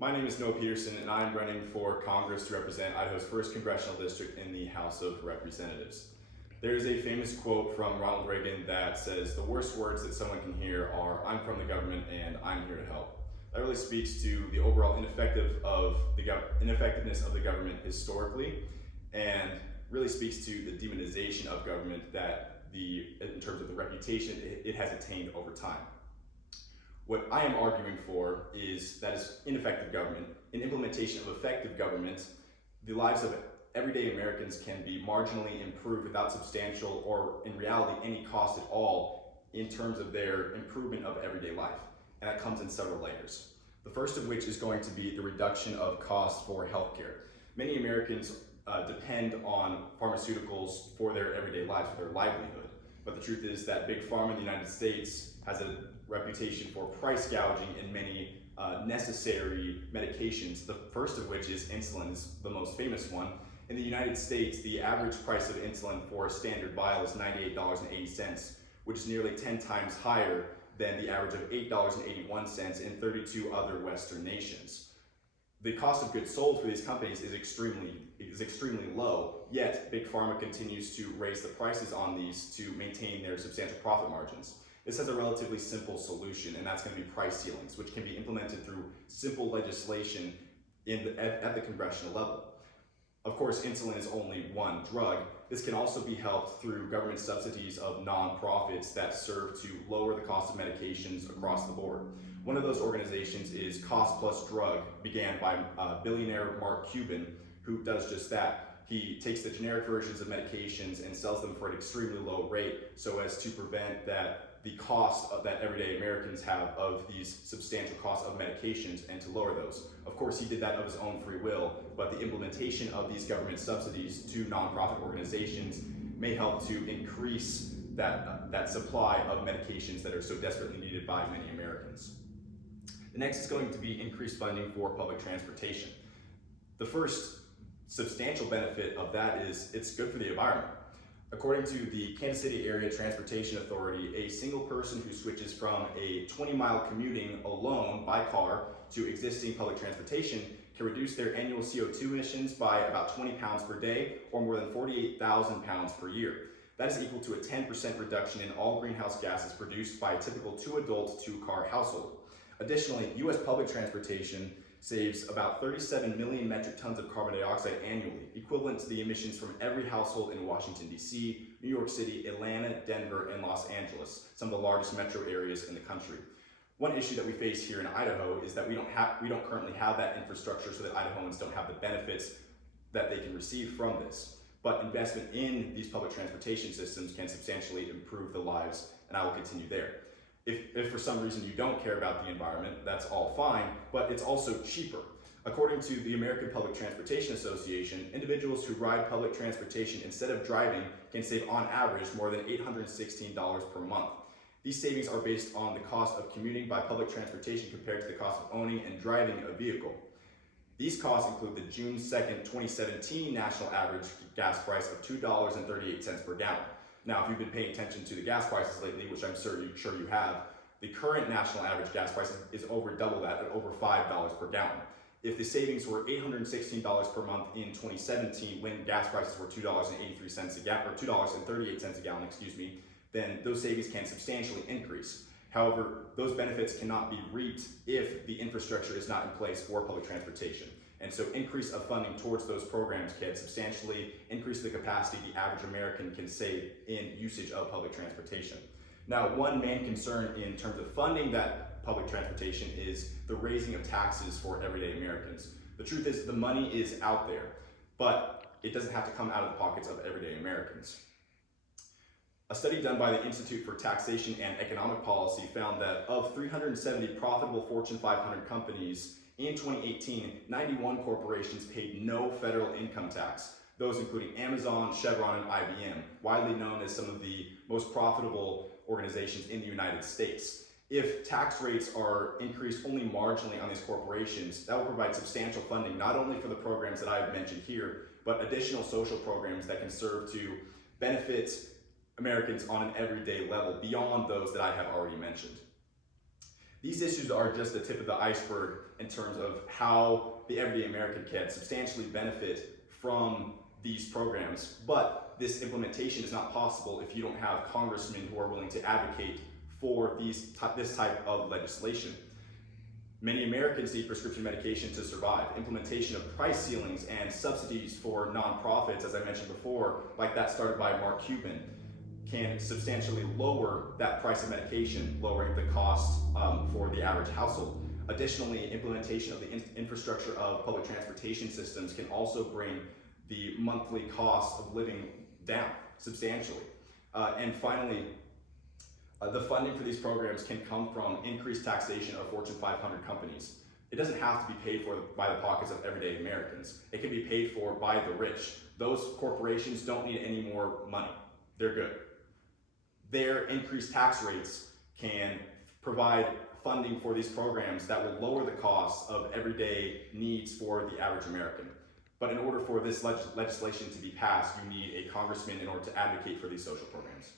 My name is Noah Peterson, and I am running for Congress to represent Idaho's 1st Congressional District in the House of Representatives. There is a famous quote from Ronald Reagan that says, "The worst words that someone can hear are, 'I'm from the government and I'm here to help.'" That really speaks to the overall ineffectiveness of the government historically, and really speaks to the demonization of government in terms of the reputation it has attained over time. What I am arguing for is ineffective government. In implementation of effective government, the lives of everyday Americans can be marginally improved without substantial or, in reality, any cost at all in terms of their improvement of everyday life. And that comes in several layers. The first of which is going to be the reduction of costs for healthcare. Many Americans depend on pharmaceuticals for their everyday lives, for their livelihood. But the truth is that Big Pharma in the United States has a reputation for price gouging in many necessary medications, the first of which is insulin, is the most famous one. In the United States, the average price of insulin for a standard vial is $98.80, which is nearly 10 times higher than the average of $8.81 in 32 other Western nations. The cost of goods sold for these companies is extremely low, yet Big Pharma continues to raise the prices on these to maintain their substantial profit margins. This has a relatively simple solution, and that's going to be price ceilings, which can be implemented through simple legislation at the congressional level. Of course, insulin is only one drug. This can also be helped through government subsidies of nonprofits that serve to lower the cost of medications across the board. One of those organizations is Cost Plus Drug, began by billionaire Mark Cuban, who does just that. He takes the generic versions of medications and sells them for an extremely low rate so as to prevent the cost that everyday Americans have of these substantial costs of medications and to lower those. Of course, he did that of his own free will, but the implementation of these government subsidies to nonprofit organizations may help to increase that supply of medications that are so desperately needed by many Americans. The next is going to be increased funding for public transportation. The first substantial benefit of that is it's good for the environment. According to the Kansas City Area Transportation Authority, a single person who switches from a 20-mile commuting alone by car to existing public transportation can reduce their annual CO2 emissions by about 20 pounds per day, or more than 48,000 pounds per year. That is equal to a 10% reduction in all greenhouse gases produced by a typical 2-adult, 2-car household. Additionally, U.S. public transportation saves about 37 million metric tons of carbon dioxide annually, equivalent to the emissions from every household in Washington, D.C., New York City, Atlanta, Denver, and Los Angeles, some of the largest metro areas in the country. One issue that we face here in Idaho is that we don't currently have that infrastructure, so that Idahoans don't have the benefits that they can receive from this. But investment in these public transportation systems can substantially improve the lives, and I will continue there. If for some reason you don't care about the environment, that's all fine, but it's also cheaper. According to the American Public Transportation Association, individuals who ride public transportation instead of driving can save on average more than $816 per month. These savings are based on the cost of commuting by public transportation compared to the cost of owning and driving a vehicle. These costs include the June 2nd, 2017 national average gas price of $2.38 per gallon. Now, if you've been paying attention to the gas prices lately, which I'm sure you have, the current national average gas price is over double that, at over $5 per gallon. If the savings were $816 per month in 2017, when gas prices were $2.83 a gallon, or $2.38 a gallon, then those savings can substantially increase. However, those benefits cannot be reaped if the infrastructure is not in place for public transportation. And so increase of funding towards those programs can substantially increase the capacity the average American can save in usage of public transportation. Now, one main concern in terms of funding that public transportation is the raising of taxes for everyday Americans. The truth is the money is out there, but it doesn't have to come out of the pockets of everyday Americans. A study done by the Institute for Taxation and Economic Policy found that of 370 profitable Fortune 500 companies in 2018, 91 corporations paid no federal income tax, those including Amazon, Chevron, and IBM, widely known as some of the most profitable organizations in the United States. If tax rates are increased only marginally on these corporations, that will provide substantial funding not only for the programs that I have mentioned here, but additional social programs that can serve to benefit Americans on an everyday level beyond those that I have already mentioned. These issues are just the tip of the iceberg in terms of how the everyday American can substantially benefit from these programs, but this implementation is not possible if you don't have congressmen who are willing to advocate for this type of legislation. Many Americans need prescription medication to survive. Implementation of price ceilings and subsidies for nonprofits, as I mentioned before, like that started by Mark Cuban, can substantially lower that price of medication, lowering the cost for the average household. Additionally, implementation of the infrastructure of public transportation systems can also bring the monthly cost of living down substantially. And finally, the funding for these programs can come from increased taxation of Fortune 500 companies. It doesn't have to be paid for by the pockets of everyday Americans. It can be paid for by the rich. Those corporations don't need any more money. They're good. Their increased tax rates can provide funding for these programs that will lower the costs of everyday needs for the average American. But in order for this legislation to be passed, you need a congressman in order to advocate for these social programs.